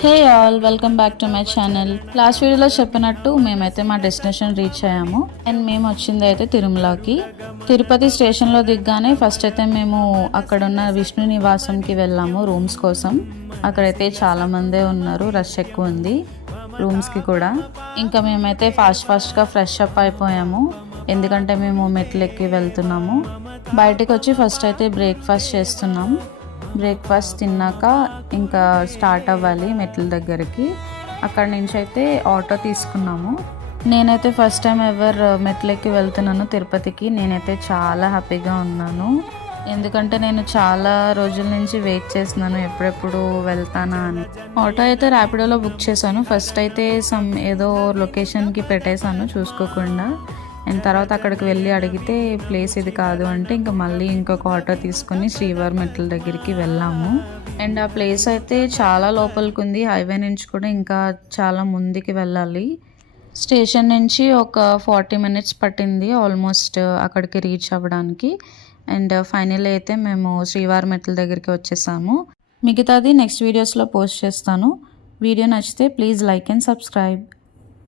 Hey all, welcome back to my channel. Last వీడియోలో చెప్పినట్టు మేమైతే మా డెస్టినేషన్ రీచ్ అయ్యాము. అండ్ మేము వచ్చింది అయితే తిరుమలకి. తిరుపతి స్టేషన్లో దిగ్గానే ఫస్ట్ అయితే మేము అక్కడున్న విష్ణు నివాసంకి వెళ్ళాము రూమ్స్ కోసం. అక్కడైతే చాలా మందే ఉన్నారు, రష్ ఎక్కువ ఉంది రూమ్స్కి కూడా. ఇంకా మేమైతే ఫాస్ట్గా ఫ్రెష్ అప్ అయిపోయాము, ఎందుకంటే మేము మెట్లు ఎక్కి వెళ్తున్నాము. బయటకు వచ్చి ఫస్ట్ అయితే బ్రేక్ఫాస్ట్ చేస్తున్నాం. బ్రేక్ఫాస్ట్ తిన్నాక ఇంకా స్టార్ట్ అవ్వాలి మెట్ల దగ్గరికి. అక్కడ నుంచి అయితే ఆటో తీసుకున్నాము. నేనైతే ఫస్ట్ టైం ఎవర్ మెట్లెక్కి వెళ్తున్నాను తిరుపతికి. నేనైతే చాలా హ్యాపీగా ఉన్నాను, ఎందుకంటే నేను చాలా రోజుల నుంచి వెయిట్ చేస్తున్నాను ఎప్పుడెప్పుడు వెళ్తానా అని. ఆటో అయితే ర్యాపిడోలో బుక్ చేశాను. ఫస్ట్ అయితే ఏదో లొకేషన్కి పెట్టేశాను చూసుకోకుండా. అండ్ తర్వాత అక్కడికి వెళ్ళి అడిగితే ప్లేస్ ఇది కాదు అంటే ఇంకా మళ్ళీ ఇంకొక ఆటో తీసుకొని శ్రీవారి మెట్ల దగ్గరికి వెళ్ళాము. అండ్ ఆ ప్లేస్ అయితే చాలా లోపలికి ఉంది, హైవే నుంచి కూడా ఇంకా చాలా ముందుకి వెళ్ళాలి. స్టేషన్ నుంచి ఒక 40 minutes పట్టింది ఆల్మోస్ట్ అక్కడికి రీచ్ అవ్వడానికి. అండ్ ఫైనల్ అయితే మేము శ్రీవారి మెట్ల దగ్గరికి వచ్చేసాము. మిగతాది నెక్స్ట్ వీడియోస్లో పోస్ట్ చేస్తాను. వీడియో నచ్చితే ప్లీజ్ లైక్ అండ్ సబ్స్క్రైబ్.